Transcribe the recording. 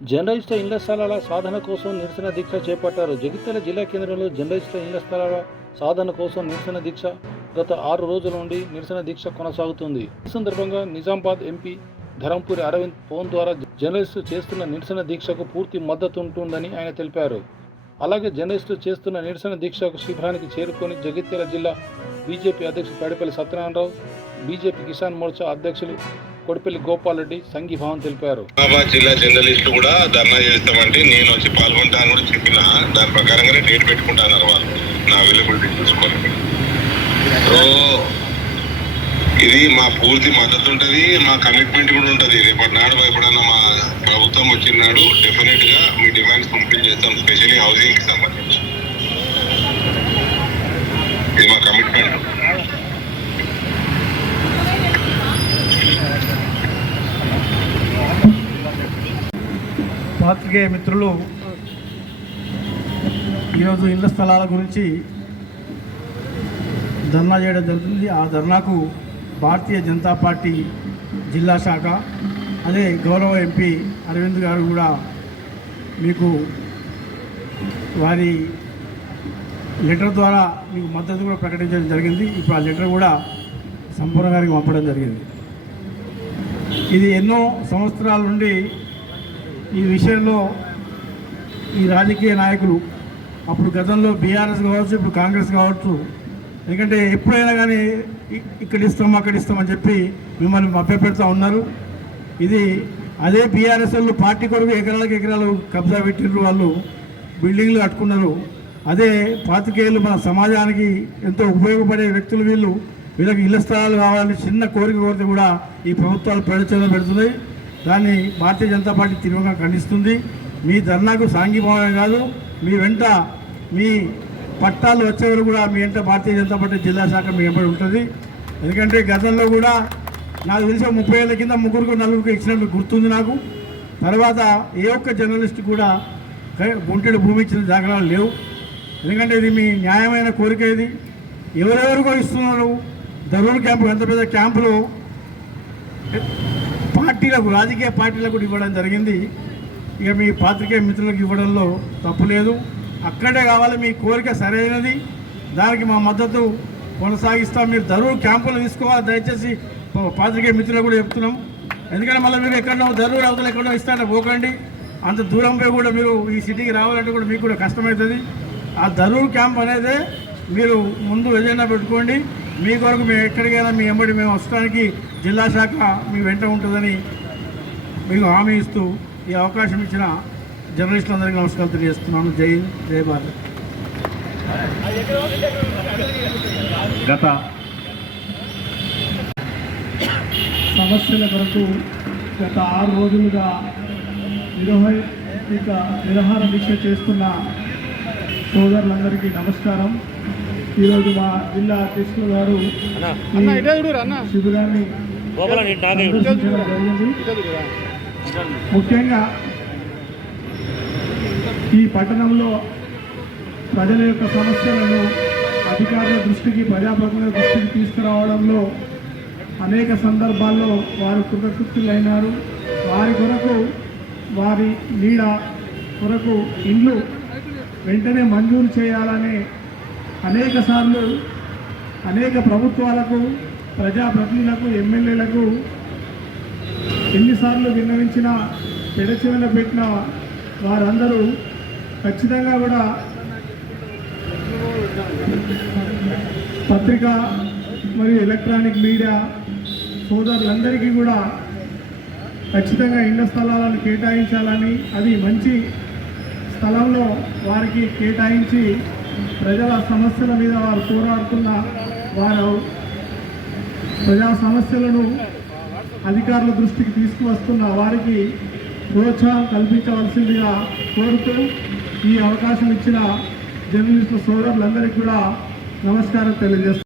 జర్నలిస్టుల ఇళ్ల స్థలాల సాధన కోసం నిరసన దీక్ష చేపట్టారు. జగిత్యాల జిల్లా కేంద్రంలో జర్నలిస్టుల ఇళ్ల స్థలాల సాధన కోసం నిరసన దీక్ష గత 6 రోజుల నుండి నిరసన దీక్ష కొనసాగుతుంది. ఈ సందర్భంగా నిజామాబాద్ ఎంపీ ధరంపూరి అరవింద్ ఫోన్ ద్వారా జర్నలిస్టులు చేస్తున్న నిరసన దీక్షకు పూర్తి మద్దతు ఉంటుందని ఆయన తెలిపారు. అలాగే జర్నలిస్టులు చేస్తున్న నిరసన దీక్షకు శిబిరానికి చేరుకొని జగిత్యాల జిల్లా బీజేపీ అధ్యక్షుడు పడిపల్లి సత్యనారాయణరావు, బీజేపీ కిసాన్ మోర్చా అధ్యక్షులు కొడిపల్లి గోపాల్ రెడ్డి సంఘీభావం తెలిపారు. నిజామాబాద్ జిల్లా జర్నలిస్టులు కూడా ధర్నా చేస్తామంటే నేను వచ్చి పాల్గొంటాను కూడా చెప్పిన దాని ప్రకారంగానే డేట్ పెట్టుకుంటాను వాళ్ళు నా అవైలబిలిటీ చూసుకొని. సో ఇది మా పూర్తి మద్దతు ఉంటుంది, మా కమిట్మెంట్ కూడా ఉంటుంది. రేపటి నాడు ఎప్పుడన్నా మా ప్రభుత్వం వచ్చినాడు డెఫినెట్ గా మీ డిమాండ్స్ ఫుల్ఫిల్ చేస్తాం, స్పెషల్లీ హౌసింగ్ కి సంబంధించి. ఇది మా కమిట్మెంట్. పాత్రికేయ మిత్రులు, ఈరోజు ఇళ్ల స్థలాల గురించి ధర్నా చేయడం జరుగుతుంది. ఆ ధర్నాకు భారతీయ జనతా పార్టీ జిల్లా శాఖ, అదే గౌరవ ఎంపీ అరవింద్ గారు కూడా మీకు వారి లెటర్ ద్వారా మీకు మద్దతు కూడా ప్రకటించడం జరిగింది. ఇప్పుడు ఆ లెటర్ కూడా సంపూర్ణ గారికి పంపడం జరిగింది. ఇది ఎన్నో సంవత్సరాల నుండి ఈ విషయంలో ఈ రాజకీయ నాయకులు, అప్పుడు గతంలో బీఆర్ఎస్ కావచ్చు, ఇప్పుడు కాంగ్రెస్ కావచ్చు, ఎందుకంటే ఎప్పుడైనా కానీ ఇక్కడ ఇస్తాం అక్కడ ఇస్తామని చెప్పి మిమ్మల్ని మభ్యపెడుతూ ఉన్నారు. ఇది అదే బీఆర్ఎస్ వాళ్ళు పార్టీ కొరకు ఎకరాలు కబ్జా పెట్టినారు, వాళ్ళు బిల్డింగ్లు కట్టుకున్నారు. అదే పాత్రికేయులు మన సమాజానికి ఎంతో ఉపయోగపడే వ్యక్తులు వీళ్ళకి ఇళ్ల స్థలాలు కావాలని చిన్న కోరిక కోరితే కూడా ఈ ప్రభుత్వాలు ప్రయోజనం పెడుతున్నాయి. దాన్ని భారతీయ జనతా పార్టీ తీవ్రంగా ఖండిస్తుంది. మీ ధర్నాకు సాంఘీభావమే కాదు, మీ వెంట మీ పట్టాలు వచ్చేవారు కూడా మీ వెంట భారతీయ జనతా పార్టీ జిల్లా శాఖ మీ వెంబడి ఉంటుంది. ఎందుకంటే గతంలో కూడా నాకు తెలిసిన 30 ఏళ్ళ కింద 3-4 ఇచ్చినట్టు గుర్తుంది నాకు. తర్వాత ఏ ఒక్క జర్నలిస్ట్ కూడా గుంటెడు భూమి ఇచ్చిన దాఖలాలు లేవు. ఎందుకంటే ఇది మీ న్యాయమైన కోరిక. ఇది ఎవరెవరికో ఇస్తున్నారు. ధరూర్ క్యాంపు, ఎంత పెద్ద క్యాంపులో పార్టీలకు, రాజకీయ పార్టీలకు ఇవ్వడం జరిగింది. ఇక మీ పాత్రికేయ మిత్రులకు ఇవ్వడంలో తప్పు లేదు. అక్కడే కావాలి, మీ కోరిక సరైనది, దానికి మా మద్దతు కొనసాగిస్తాం. మీరు ధరూర్ క్యాంపులు తీసుకోవాలి దయచేసి పాత్రికేయ మిత్రులకు కూడా చెప్తున్నాం. ఎందుకంటే మళ్ళీ మీరు ఎక్కడో ధరూర్ అవతల ఎక్కడో ఇస్తారని పోకండి. అంత దూరం పోయి కూడా మీరు ఈ సిటీకి రావాలంటే కూడా మీకు కూడా కష్టమవుతుంది. ఆ ధరూర్ క్యాంప్ అనేది మీరు ముందు ఎజెండా పెట్టుకోండి. మీ కొరకు మేము ఎక్కడికైనా మీ వెంబడి మేము వస్తానికి జిల్లా శాఖ మీ వెంట ఉంటుందని మీకు హామీ ఇస్తూ ఈ అవకాశం ఇచ్చిన జర్నలిస్టులందరికీ నమస్కారం తెలియజేస్తున్నాను. జై హింద్, జై భారత్. గత సమస్యల కొరకు గత 6 రోజులుగా నిరాహార దీక్ష చేస్తున్న సోదరులందరికీ నమస్కారం. ఈరోజు మా జిల్లా అధ్యక్షులు గారు శిబిరాన్ని సందర్శించడం జరిగింది. ముఖ్యంగా ఈ పట్టణంలో ప్రజల యొక్క సమస్యలను అధికారుల దృష్టికి, ప్రజాప్రతినిధుల దృష్టికి తీసుకురావడంలో అనేక సందర్భాల్లో వారు కృతకృత్యులైనారు. వారి కొరకు, వారి నీడ కొరకు ఇండ్లు వెంటనే మంజూరు చేయాలనే అనేక సార్లు అనేక ప్రభుత్వాలకు, ప్రజాప్రతినిధులకు, ఎమ్మెల్యేలకు ఎన్నిసార్లు విన్నవించినా పెడచెవిన పెట్టిన వారందరూ ఖచ్చితంగా కూడా పత్రిక మరియు ఎలక్ట్రానిక్ మీడియా సోదరులందరికీ కూడా ఖచ్చితంగా ఇళ్ల స్థలాలను కేటాయించాలని, అది మంచి స్థలంలో వారికి కేటాయించి ప్రజల సమస్యల మీద వారు పోరాడుతున్న వారు ప్రజా సమస్యలను అధికారుల దృష్టికి తీసుకువస్తున్న వారికి ప్రోత్సాహం కల్పించవలసిందిగా కోరుతూ ఈ అవకాశం ఇచ్చిన జర్నలిస్టు సోదరులందరికీ కూడా నమస్కారం తెలియజేస్తున్నాను.